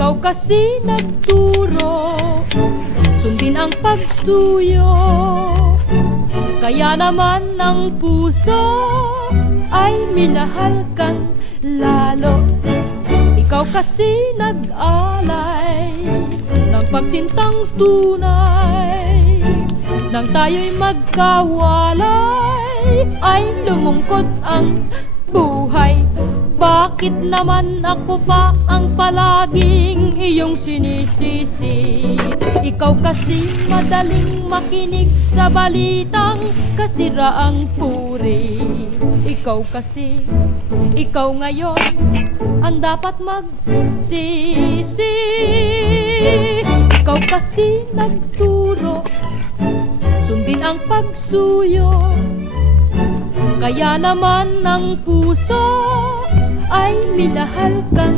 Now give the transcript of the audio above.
Ikaw kasi nagturo, sundin ang pagsuyo. Kaya naman ng puso ay minahal kang lalo. Ikaw kasi nag-alay ng pagsintang tunay. Nang tayo'y magkawalay, ay lumungkot ang buhay. Bakit naman ako pa ang palaging iyong sinisisi? Ikaw kasi madaling makinig sa balitang kasiraang puri. Ikaw kasi, ikaw ngayon ang dapat magsisi. Ikaw kasi nagturo, sundin ang pagsuyo. Kaya naman ng puso ay minahal kang